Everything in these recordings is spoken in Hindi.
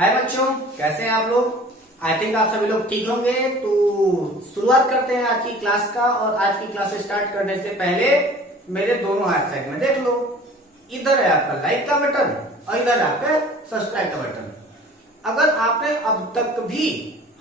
हाय बच्चों, कैसे हैं आप लोग। आई थिंक आप सभी लोग ठीक होंगे। तो शुरुआत करते हैं आज की क्लास का। और आज की क्लास स्टार्ट करने से पहले मेरे दोनों हाथ साइड में देख लो, इधर है आपका लाइक का बटन और इधर है आपका सब्सक्राइब का बटन। अगर आपने अब तक भी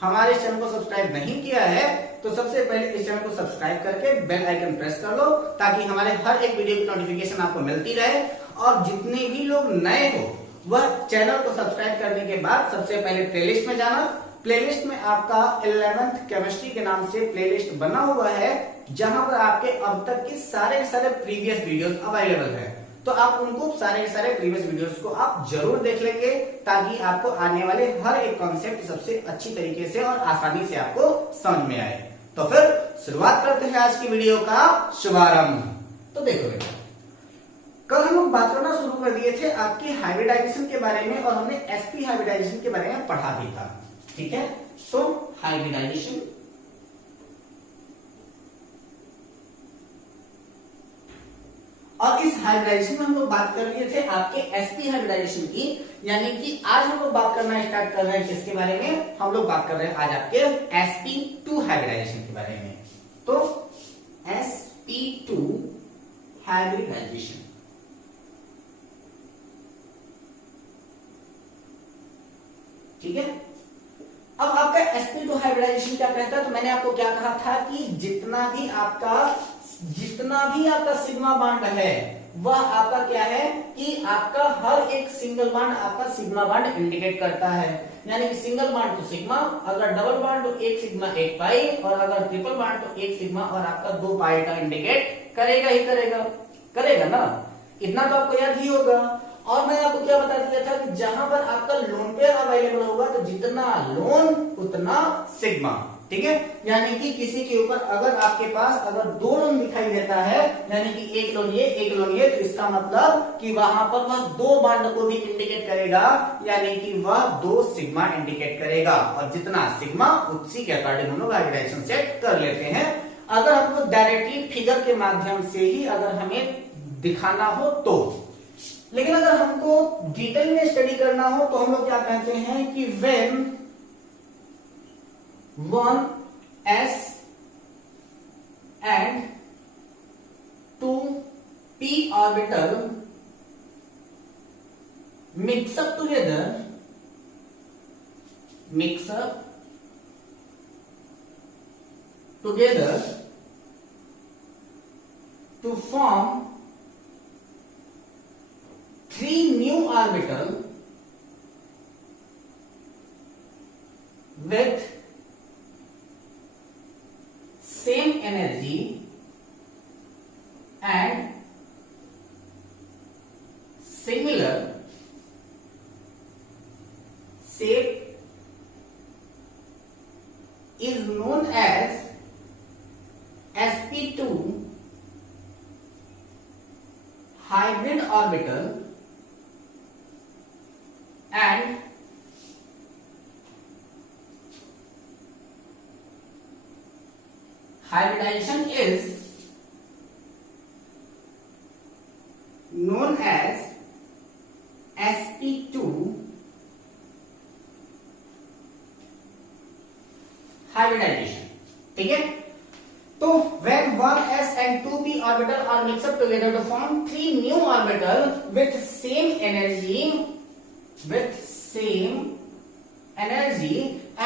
हमारे चैनल को सब्सक्राइब नहीं किया है तो सबसे पहले इस चैनल को सब्सक्राइब करके बेल आइकन प्रेस कर लो, ताकि हमारे हर एक वीडियो की नोटिफिकेशन आपको मिलती रहे। और जितने भी लोग नए हो वह चैनल को सब्सक्राइब करने के बाद सबसे पहले प्लेलिस्ट में जाना। प्लेलिस्ट में आपका 11th केमिस्ट्री के नाम से प्लेलिस्ट बना हुआ है, जहां पर आपके अब तक के सारे प्रीवियस वीडियोस अवेलेबल है। तो आप उनको सारे प्रीवियस वीडियोस को आप जरूर देख लेंगे, ताकि आपको आने वाले हर एक कॉन्सेप्ट सबसे अच्छी तरीके से और आसानी से आपको समझ में आए। तो फिर शुरुआत करते हैं आज की वीडियो का शुभारंभ। तो देखो बेटा, कल हम लोग बात करना शुरू कर दिए थे आपकी हाइब्रिडाइजेशन के बारे में, और हमने एसपी हाइब्रिडाइजेशन के बारे में पढ़ा भी था। ठीक है, तो हाइब्रिडाइजेशन और इस हाइब्रिडाइजेशन में हम लोग बात कर लिए थे आपके एसपी हाइब्रिडाइजेशन की। यानी कि आज हम लोग बात करना स्टार्ट कर रहे हैं किसके बारे में, हम लोग बात कर रहे हैं आज आपके sp2 हाइब्रिडाइजेशन के बारे में। तो sp2 हाइब्रिडाइजेशन, ठीक है। अब आपका sp2 हाइब्रिडाइजेशन क्या कहता है, तो मैंने आपको क्या कहा था कि जितना भी आपका सिग्मा बॉन्ड है वह आपका क्या है कि आपका हर एक सिंगल बॉन्ड आपका सिग्मा बॉन्ड इंडिकेट करता है। यानी कि सिंगल बॉन्ड तो सिग्मा, अगर डबल बॉन्ड तो एक सिग्मा एक पाई, और अगर ट्रिपल बॉन्ड तो एक सिग्मा और आपका दो पाई का इंडिकेट करेगा ही करेगा ना। इतना तो आपको याद ही होगा। और मैं आपको क्या बता दिया था कि जहां पर आपका लोन पेयर अवेलेबल होगा तो जितना लोन उतना सिग्मा, ठीक है। यानी कि किसी के ऊपर अगर आपके पास अगर दो लोन दिखाई देता है, यानी कि एक लोन ये एक लोन ये, तो इसका मतलब कि वहां पर वह दो बॉन्ड को भी इंडिकेट करेगा, यानी कि वह दो सिग्मा इंडिकेट करेगा। और जितना सिग्मा उसी के अकॉर्डिंग हम लोग हाइब्रिडाइजेशन सेट कर लेते हैं। अगर हमको डायरेक्टली फिगर के माध्यम से ही अगर हमें दिखाना हो तो, लेकिन अगर हमको डिटेल में स्टडी करना हो तो हम लोग क्या कहते हैं कि when one s and two p orbital mix up together to form three new orbital with same energy and similar shape is known as sp2 hybrid orbital, and hybridization is known as sp2 hybridization, ठीक है। तो when 1s and 2p orbital are mixed up together to form three new orbital with same energy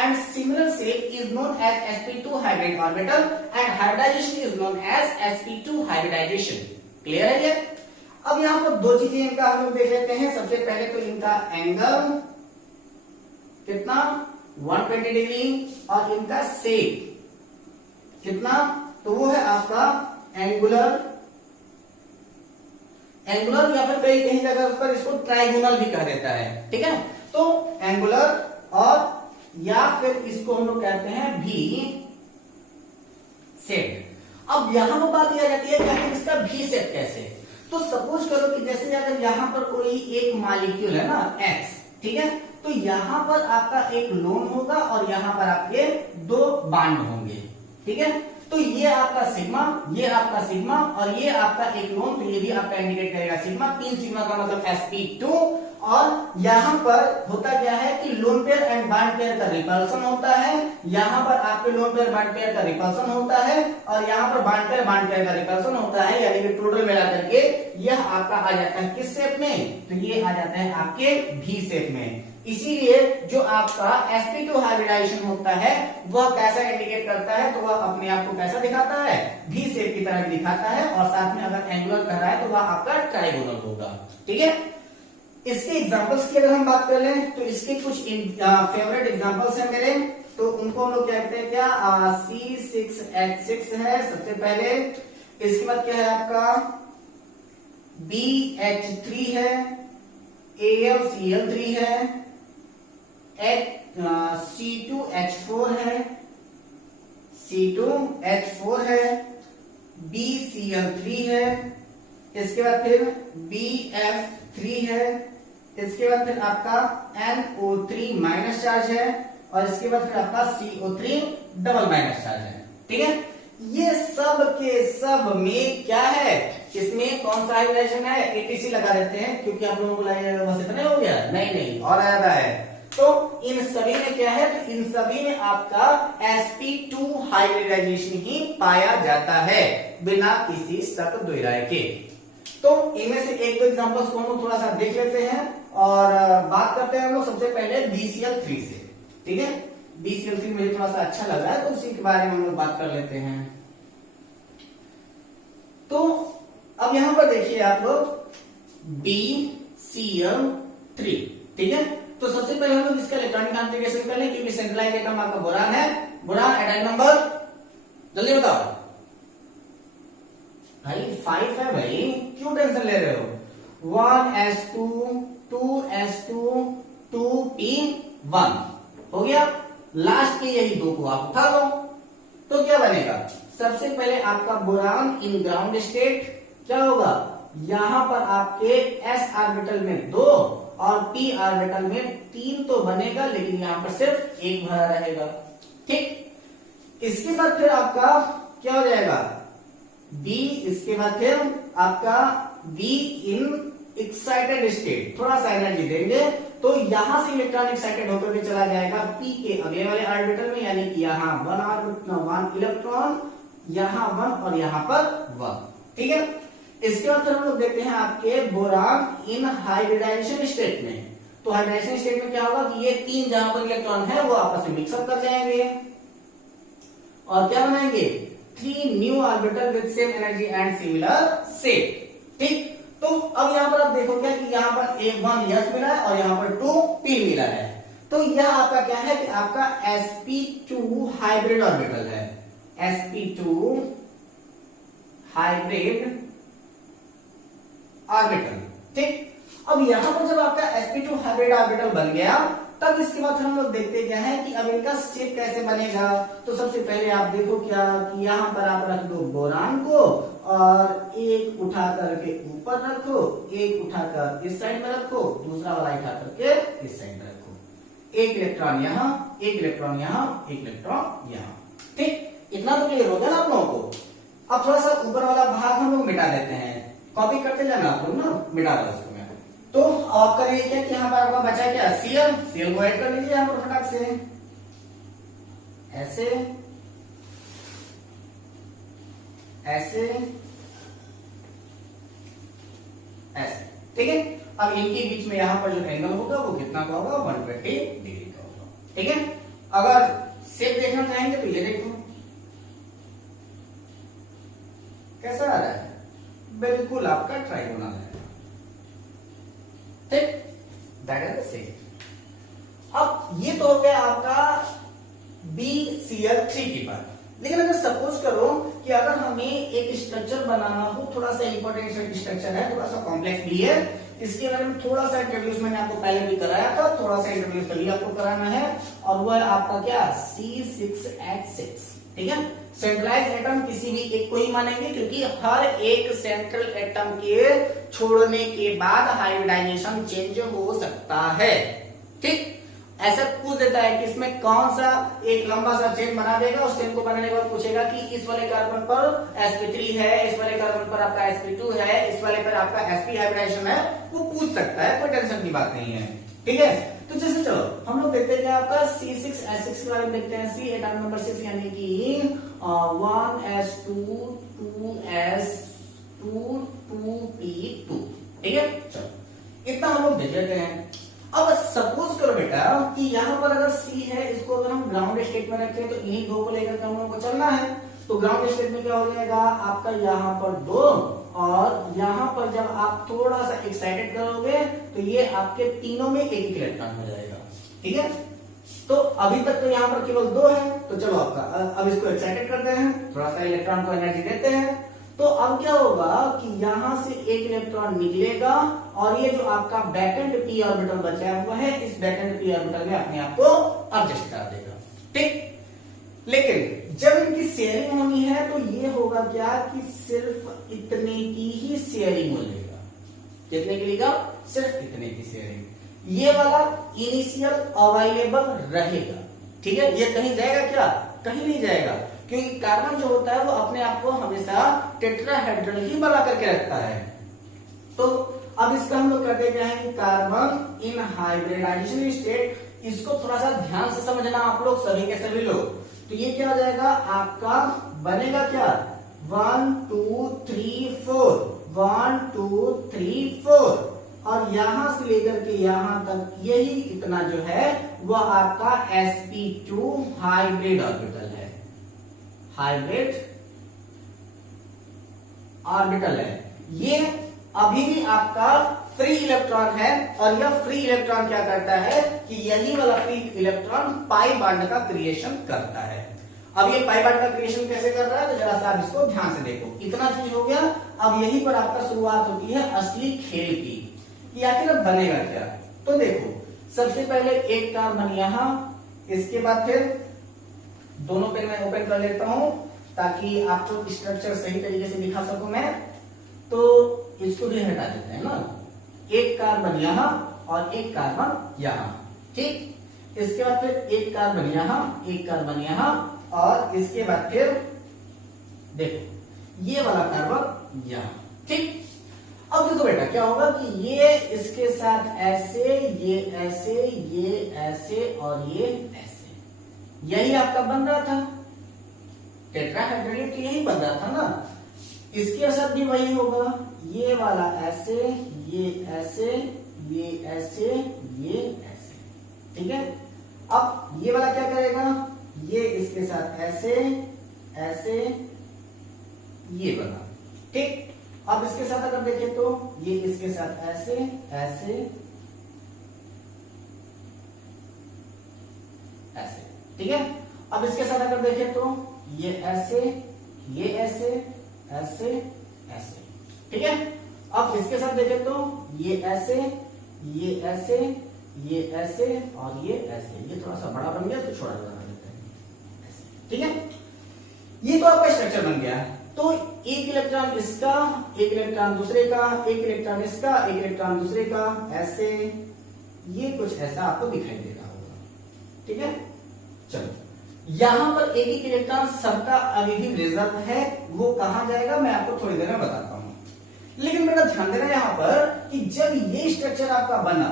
and similar shape is known as sp2 hybrid orbital, and hybridization is known as sp2 hybridization। Clear है ये। अब यहाँ पर दो चीजें इनका हम लोग देख लेते हैं। सबसे पहले तो इनका एंगल कितना 120 डिग्री, और इनका शेप कितना, तो वो है आपका एंगुलर या फिर कहीं जगह पर इसको ट्राइगोनल भी कह देता है, ठीक है। तो एंगुलर और या फिर इसको हम लोग कहते हैं भी सेट। अब यहां पर बात यह रहती है कि इसका भी सेट कैसे। तो सपोज करो कि जैसे अगर यहां पर कोई एक मॉलिक्यूल है ना X, ठीक है, तो यहां पर आपका एक लोन होगा और यहां पर आपके दो बॉन्ड होंगे, ठीक है। तो ये आपका सिग्मा, ये आपका सिग्मा और ये आपका एक लोन, तो ये भी आपका इंडिकेट करेगा सिग्मा। 3 सिग्मा का मतलब sp2 और यहाँ पर होता क्या है कि lone pair and bond pair का रिपल्सन होता है, यहाँ पर आपके लोन पेयर बॉन्ड पेयर का रिपल्सन होता है और यहाँ पर बॉन्ड पेयर का रिपल्सन होता है, यानी कि टोटल मिला करके यह आपका आ जाता है किस शेप में, तो ये आ जाता है आपके भी शेप में। इसीलिए जो आपका sp2 हाइब्रिडाइजेशन होता है वह कैसा इंडिकेट करता है, तो वह अपने आप को कैसा दिखाता है, भी शेप की तरह दिखाता है, और साथ में अगर एंगुलर कर रहा है तो वह आपका ट्राइगोनल होगा। ठीक है, इसके एग्जांपल्स की अगर हम बात कर लें तो इसके कुछ फेवरेट एग्जांपल्स हैं मेरे, तो उनको हम लोग क्या कहते हैं, क्या C6H6 है सबसे पहले, इसके बाद क्या है आपका BH3 है, AlCl3 है, C2H4 है, C2H4 है, BCl3 है, इसके बाद फिर BF3 है, इसके बाद फिर आपका NO3 माइनस चार्ज है, और इसके बाद फिर आपका CO3 डबल माइनस चार्ज है। ठीक है, ये सब के सब में क्या है, इसमें कौन सा हाइब्रिडाइजेशन है, ATC लगा देते हैं, क्योंकि आप लोगों को लगेगा बस इतना हो गया, नहीं और ज्यादा है। तो इन सभी में क्या है, तो इन सभी में आपका sp2 हाइब्रिडाइजेशन ही पाया जाता है बिना किसी शक दुराय के। तो इनमें से एक दो एग्जांपल्स को हम लोग थोड़ा सा देख लेते हैं और बात करते हैं हम लोग सबसे पहले BCl3 से। ठीक है, BCl3 मुझे थोड़ा सा अच्छा लग रहा है तो उसी के बारे में हम लोग बात कर लेते हैं। तो अब यहां पर देखिए आप लोग BCl3। ठीक है, तो सबसे पहले हम लोग इसका इलेक्ट्रॉनिक कॉन्फ़िगरेशन कर लें, क्योंकि सेंट्रलाइज एटम आपका बोरान है। बोरान एटॉमिक नंबर जल्दी बताओ भाई, 5 है भाई, क्यों टेंशन ले रहे हो। 1s2 2s2 2p1 हो गया, लास्ट के यही दो को आप उठा लो तो क्या बनेगा, सबसे पहले आपका बोरान इन ग्राउंड स्टेट क्या होगा, यहां पर आपके s ऑर्बिटल में 2 और p ऑर्बिटल में 3 तो बनेगा, लेकिन यहां पर सिर्फ एक भरा रहेगा। ठीक, इसके बाद फिर आपका क्या हो जाएगा B, इसके बाद फिर आपका B इन एक्साइटेड स्टेट, थोड़ा सा एनर्जी देंगे तो यहां से इलेक्ट्रॉन एक्साइटेड होकर के चला जाएगा P के अगले वाले ऑर्बिटल में, यानी कि यहां 1 इलेक्ट्रॉन, यहां 1 और यहां पर 1। ठीक है, इसके बाद फिर हम लोग देखते हैं आपके बोरान इन हाइब्रिडाइजेशन स्टेट में। तो हाइब्रिडाइजेशन स्टेट में क्या होगा कि ये 3 जहां पर इलेक्ट्रॉन है वो आपस में मिक्सअप कर जाएंगे और क्या बनाएंगे, 3 new orbital with same energy and similar shape. ठीक, तो अब यहां पर आप देखोगे कि यहां पर एक 1 यस मिला है और यहां पर 2 p मिला है, तो यह आपका क्या है कि आपका sp2 हाइब्रिड ऑर्बिटल है, sp2 हाइब्रिड ऑर्बिटल। ठीक, अब यहां पर जब आपका sp2 हाइब्रिड ऑर्बिटल बन गया, तब इसके बाद हम लोग देखते क्या है कि अब इनका शेप कैसे बनेगा। तो सबसे पहले आप देखो क्या कि यहां पर आप रख दो बोरान को और एक उठा करके ऊपर रखो, एक उठाकर इस साइड में रखो, दूसरा वाला उठा करके इस साइड में रखो, एक इलेक्ट्रॉन यहां, एक इलेक्ट्रॉन यहां, एक इलेक्ट्रॉन यहां। ठीक, इतना तो क्लियर हो गया ना आप लोगों को। अब थोड़ा सा ऊपर वाला भाग हम लोग मिटा देते हैं, कॉपी करते जाना आप लोग ना, मिटा दो उसको। तो आपका ये क्या कि यहाँ पर आपका बचा क्या, Cl को ऐड कर लीजिए यहाँ पर फटाक से, ऐसे ऐसे ऐसे। ठीक है, अब इनके बीच में यहाँ पर जो एंगल होगा वो कितना का होगा, 120 डिग्री का होगा। ठीक है, अगर शेप देखना चाहेंगे तो ये देखो कैसा आ रहा है, बिल्कुल आपका ट्राइगोनल है। ठीक, दैट इज द सेम। अब ये तो हो गया आपका BCl3 की बात। लेकिन अगर सपोज करो कि अगर हमें एक स्ट्रक्चर बनाना हो, थोड़ा सा इंपॉर्टेंट स्ट्रक्चर है, थोड़ा सा कॉम्प्लेक्स भी है, इसके बारे में थोड़ा सा इंट्रोड्यूस मैंने आपको पहले भी कराया था, थोड़ा सा इंट्रोड्यूस अभी आपको कराना है, और वह है आपका क्या, C6H6। ठीक है, सेंट्रलाइज एटम किसी भी एक को ही मानेंगे, क्योंकि हर एक सेंट्रल एटम के छोड़ने के बाद हाइब्रिडाइजेशन चेंज हो सकता है। ठीक, ऐसा पूछ देता है कि इसमें कौन सा एक लंबा सा चेन बना देगा, उस चेन को बनाने के बाद पूछेगा कि इस वाले कार्बन पर sp3 है, इस वाले कार्बन पर आपका sp2 है, इस वाले पर आपका sp हाइब्रिडाइजेशन है, वो पूछ सकता है, कोई टेंशन की बात नहीं है। ठीक है, तो जैसे चलो हम लोग देखते हैं आपका C6H6 के बारे में देखते हैं। C एटॉमिक नंबर 6 यानी कि 1s2 2s2 2p2। ठीक है, चलो इतना हम लोग देख लेते हैं। अब सपोज करो बेटा कि यहाँ पर अगर C है, इसको अगर हम ग्राउंड स्टेट में रखें तो इन्हीं दो को लेकर के हम लोग को चलना है। तो ग्राउंड स्टेट में क्या हो जाएगा आपका, यहाँ पर 2 और यहाँ पर जब आप थोड़ा सा एक्साइटेड करोगे तो ये आपके तीनों में एक इलेक्ट्रॉन हो जाएगा। ठीक है, तो अभी तक तो यहाँ पर केवल 2 है, तो चलो आपका अब इसको एक्साइटेड करते हैं, थोड़ा सा इलेक्ट्रॉन को एनर्जी देते हैं। तो अब क्या होगा कि यहां से एक इलेक्ट्रॉन निकलेगा और ये जो आपका बैकेंड पी ऑर्बिटल बचा हुआ है, इस बैकेंड पी ऑर्बिटल में अपने आप को एडजस्ट कर देगा। ठीक, लेकिन जब इनकी शेयरिंग होनी है तो ये होगा क्या कि सिर्फ इतने की ही शेयरिंग मिलेगा। कितने की लेगा, सिर्फ इतने की शेयरिंग। ये वाला इनिशियल अवेलेबल रहेगा। ठीक है, ये कहीं जाएगा क्या, कहीं नहीं जाएगा, क्योंकि कार्बन जो होता है वो अपने आप को हमेशा टेट्राहेड्रल ही बना करके रखता है। तो अब इसका हम लोग करते क्या है, कार्बन इन हाइब्रिडाइजेशन स्टेट, इसको थोड़ा सा ध्यान से समझना आप लोग, सभी के सभी लोग। तो ये क्या हो जाएगा आपका, बनेगा क्या 1 2 3 4 1 2 3 4 और यहां से लेकर के यहां तक यही इतना जो है वह आपका sp2 हाइब्रिड ऑर्बिटल है, हाइब्रिड ऑर्बिटल है। ये अभी भी आपका फ्री इलेक्ट्रॉन है और यह फ्री इलेक्ट्रॉन क्या करता है कि यही वाला फ्री इलेक्ट्रॉन पाई बॉन्ड का क्रिएशन करता है। अब ये पाई बॉन्ड का क्रिएशन कैसे कर रहा है, तो जरा सा आप इसको ध्यान से देखो। इतना चीज हो गया, अब यहीं पर आपका शुरुआत होती है असली खेल की कि आखिर अब बनेगा क्या। तो देखो सबसे पहले एक कार्बन यहां, इसके बाद फिर दोनों पे मैं ओपन कर लेता हूं ताकि आपको स्ट्रक्चर सही तरीके से दिखा सकूं मैं। तो इसको भी हटा देते हैं ना, एक कार्बन यहां और एक कार्बन यहां। ठीक, इसके बाद फिर एक कार्बन यहां, एक कार्बन यहां और इसके बाद फिर देखो ये वाला कार्बन यहां। ठीक, अब देखो बेटा क्या होगा कि ये इसके साथ ऐसे, ये ऐसे, ये ऐसे और ये ऐसे, यही आपका बन रहा था टेट्राहेड्रल, यही बन रहा था ना। इसके साथ भी वही होगा, ये वाला ऐसे, ये ऐसे, ये ऐसे, ये ऐसे। ठीक है, अब ये वाला क्या करेगा, ये इसके साथ ऐसे ऐसे, ये बना। ठीक, अब इसके साथ अगर देखें तो ये इसके साथ ऐसे ऐसे ऐसे। ठीक है, अब इसके साथ अगर देखें तो ये ऐसे, ये ऐसे ऐसे ऐसे। ठीक है, अब इसके साथ देखें तो ये ऐसे, ये ऐसे, ये ऐसे और ये ऐसे। ये थोड़ा सा बड़ा बन गया तो छोटा छोटा कर देते हैं ऐसे। ठीक है, ये तो आपका स्ट्रक्चर बन गया। तो एक इलेक्ट्रॉन इसका, एक इलेक्ट्रॉन दूसरे का, एक इलेक्ट्रॉन इसका, एक इलेक्ट्रॉन दूसरे का, ऐसे ये कुछ ऐसा आपको दिखाई दे रहा होगा। ठीक है, चलो यहां पर एक एक इलेक्ट्रॉन सबका अभी भी रिजर्व है, वो कहां जाएगा मैं आपको थोड़ी देर में बताता हूं। लेकिन मेरा ध्यान देना यहां पर कि जब ये स्ट्रक्चर आपका बना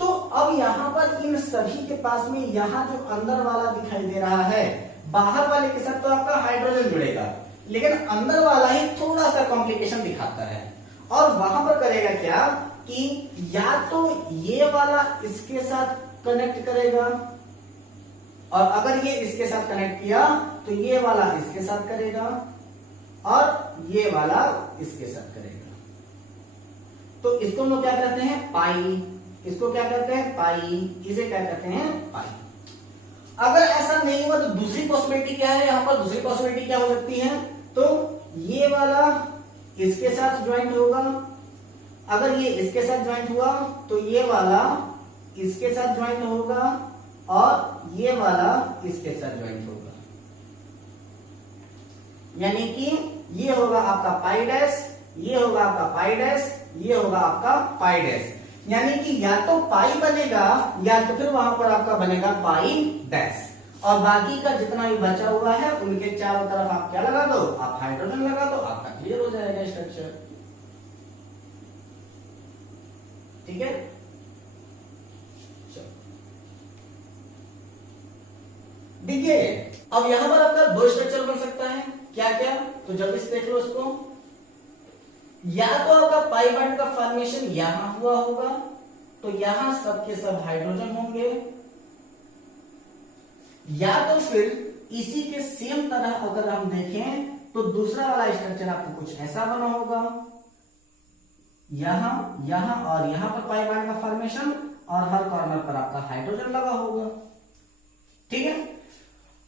तो अब यहां पर इन सभी के पास में यहां जो अंदर वाला दिखाई दे रहा है, बाहर वाले के साथ तो आपका हाइड्रोजन जुड़ेगा, लेकिन अंदर वाला ही थोड़ा सा कॉम्प्लिकेशन दिखाता है। और वहां पर करेगा क्या कि या तो ये वाला इसके साथ कनेक्ट करेगा और अगर ये इसके साथ कनेक्ट किया तो ये वाला इसके साथ करेगा और ये वाला इसके साथ करेगा। तो इसको हम लोग क्या कहते हैं, पाई। इसको क्या कहते हैं, पाई। इसे क्या कहते हैं, पाई। अगर ऐसा नहीं हुआ तो दूसरी पॉसिबिलिटी क्या है, यहां पर दूसरी पॉसिबिलिटी क्या हो सकती है, तो ये वाला इसके साथ ज्वाइंट होगा, अगर ये इसके साथ ज्वाइंट हुआ तो ये वाला इसके साथ ज्वाइंट होगा और ये वाला इसके साथ ज्वाइंट होगा, यानी कि ये होगा आपका पाई डैश, ये होगा आपका पाई डैश, ये होगा आपका पाई डैश। यानी कि या तो पाई बनेगा या तो फिर वहां पर आपका बनेगा पाई डैश, और बाकी का जितना भी बचा हुआ है उनके चारों तरफ आप क्या लगा दो, आप हाइड्रोजन लगा दो, आपका क्लियर हो जाएगा स्ट्रक्चर। ठीक है, देखिए अब यहां पर आपका दो स्ट्रक्चर बन सकता है, क्या क्या, तो जल्दी से देख लो इसको। या तो आपका पाई बॉन्ड का फॉर्मेशन यहां हुआ होगा, तो यहां सबके सब हाइड्रोजन होंगे, या तो फिर इसी के सेम तरह अगर हम देखें तो दूसरा वाला स्ट्रक्चर आपको कुछ ऐसा बना होगा, यहां यहां और यहां पर पाई बॉन्ड का फॉर्मेशन और हर कॉर्नर पर आपका हाइड्रोजन लगा होगा। ठीक है,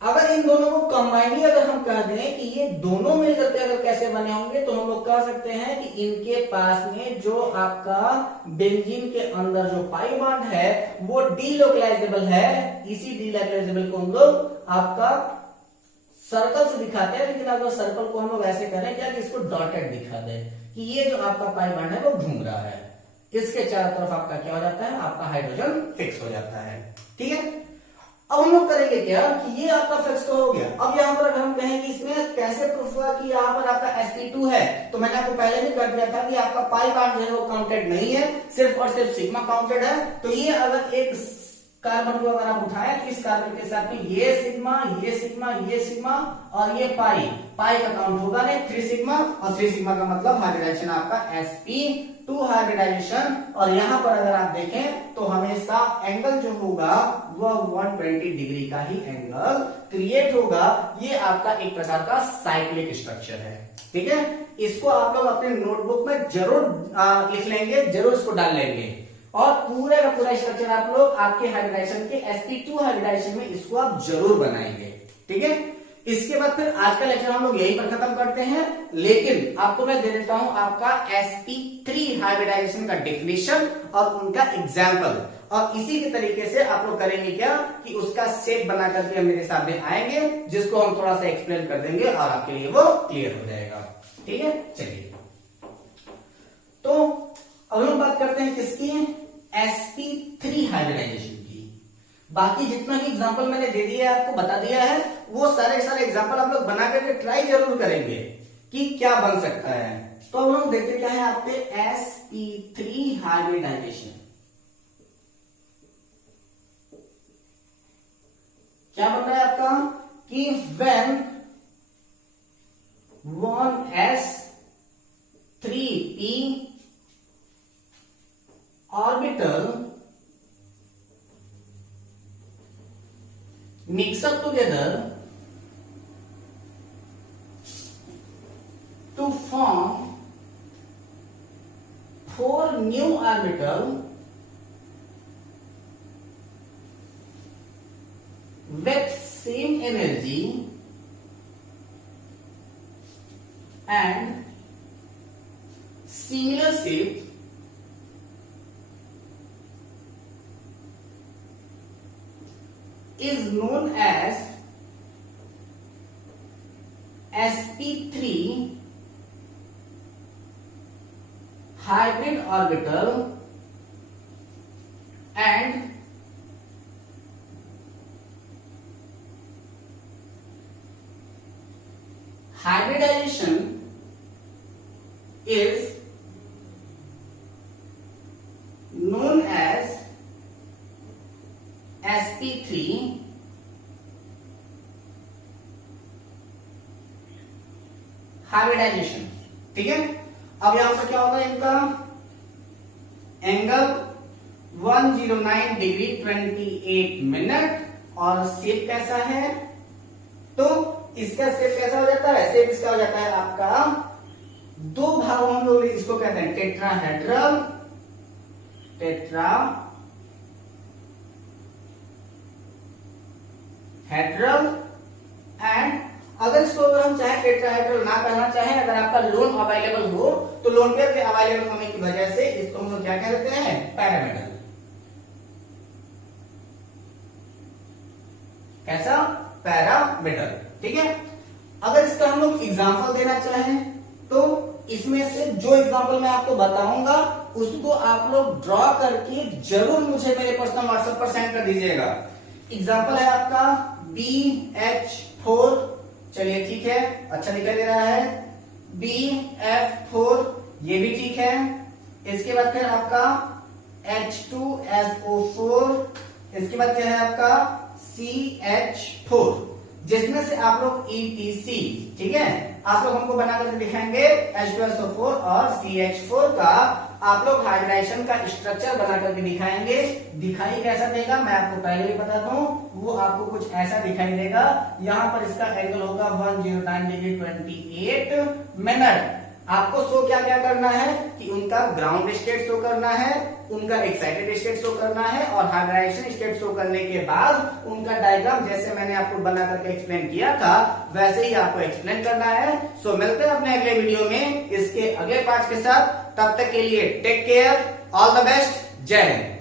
अगर इन दोनों को कंबाइनली अगर हम कह दें कि ये दोनों मिलकर के अगर कैसे बने होंगे, तो हम लोग कह सकते हैं कि इनके पास में जो आपका बेंजीन के अंदर जो पाई बॉन्ड है वो डीलोकलाइजेबल है। इसी डीलोकलाइजेबल को हम लोग आपका सर्कल से दिखाते हैं, लेकिन अगर सर्कल को हम लोग ऐसे करें क्या कि इसको डॉटेड दिखा दे कि ये जो आपका पाई बॉन्ड है वो घूम रहा है, इसके चारों तरफ आपका क्या हो जाता है, आपका हाइड्रोजन फिक्स हो जाता है। ठीक है, अब हम लोग करेंगे क्या कि ये आपका फिक्स तो हो गया। अब यहाँ पर अगर हम कहें कि इसमें कैसे प्रूफ हुआ कि यहाँ पर आपका sp2 है, तो मैंने आपको पहले भी कर दिया था कि आपका पाई बॉन्ड जो है वो काउंटेड नहीं है, सिर्फ और सिर्फ सिग्मा काउंटेड है। तो ये अगर एक कार्बन को अगर आप उठाएं तो इस कार्बन के साथ में ये सिग्मा ये सिग्मा ये सिग्मा और ये पाई का काउंट होगा नहीं, 3 सिग्मा, और 3 सिग्मा का मतलब हाइब्रिडाइजेशन आपका sp2 हाइब्रिडाइजेशन। और यहां पर अगर आप देखें तो हमेशा एंगल जो होगा वह 120 डिग्री का ही एंगल क्रिएट होगा। ये आपका एक प्रकार का साइक्लिक स्ट्रक्चर है। ठीक है, इसको आप लोग अपने नोटबुक में जरूर लिख लेंगे, जरूर इसको डाल लेंगे, और पूरा का पूरा स्ट्रक्चर आप लोग आपके हाइब्रिडाइजेशन के sp2 हाइब्रिडाइजेशन में इसको आप जरूर बनाएंगे। ठीक है, इसके बाद फिर आज का लेक्चर हम लोग यहीं पर खत्म करते हैं, लेकिन आपको मैं दे देता हूं आपका sp3 हाइब्रिडाइजेशन का डेफिनेशन और उनका एग्जाम्पल, और इसी के तरीके से आप लोग करेंगे क्या कि उसका सेट बना करके मेरे सामने आएंगे, जिसको हम थोड़ा सा एक्सप्लेन कर देंगे और आपके लिए वो क्लियर हो जाएगा। ठीक है, चलिए तो अब हम बात करते हैं किसकी, sp3 हाइब्रिडाइजेशन की। बाकी जितना भी एग्जांपल मैंने दे दिया है, आपको बता दिया है, वो सारे एग्जांपल आप लोग बना करके ट्राई जरूर करेंगे कि क्या बन सकता है। तो अब हम देखते क्या है आपके sp3 हाइब्रिडाइजेशन। क्या बन रहा है आपका कि when 1s3p orbital mix up together to form 4 new orbital with same energy and similar shape is known as sp3 hybrid orbital and hybridization is known as sp3 hybridisation. ठीक है, अब यहां पर क्या होगा, इनका एंगल 109 डिग्री 28 मिनट और शेप कैसा है, तो इसका शेप कैसा हो जाता है, शेप इसका हो जाता है आपका दो भागों, हम लोग इसको कहते हैं टेट्राहेड्रल, एंड अगर इसको अगर हम चाहे टेट्राहेड्रल ना कहना चाहे, अगर आपका लोन अवेलेबल हो तो लोन पेयर के अवेलेबल होने की वजह से इसको हम लोग क्या कहते हैं, पैरामेडल। कैसा, पैरामेडल। ठीक है, अगर इसका हम लोग एग्जांपल देना चाहें तो इसमें से जो एग्जांपल मैं आपको बताऊंगा उसको आप लोग ड्रॉ करके जरूर मुझे मेरे पर्सनल व्हाट्सएप पर सेंड कर दीजिएगा। एग्जाम्पल है आपका BH4, चलिए ठीक है, अच्छा दिखाई दे रहा है। BF4 ये भी ठीक है। इसके बाद फिर आपका H2SO4, इसके बाद क्या है आपका CH4, जिसमें से आप लोग ETC, ठीक है, आप लोग हमको बना करके दिखाएंगे H2SO4 और CH4 का आप लोग हाइड्राइजेशन का स्ट्रक्चर बना करके दिखाएंगे। दिखाई कैसा देगा मैं आपको पहले भी बता दूं, वो आपको कुछ ऐसा दिखाई देगा। यहाँ पर इसका एंगल होगा 109 डिग्री 28 मिनट। आपको शो क्या क्या करना है कि उनका ग्राउंड स्टेट शो करना है, उनका एक्साइटेड स्टेट शो करना है, और हाइड्राइजेशन स्टेट शो करने के बाद उनका डायग्राम जैसे मैंने आपको बना करके एक्सप्लेन किया था वैसे ही आपको एक्सप्लेन करना है। सो मिलते हैं अपने अगले वीडियो में इसके अगले पार्ट के साथ। तब तक के लिए take care, all the best, जय हिंद।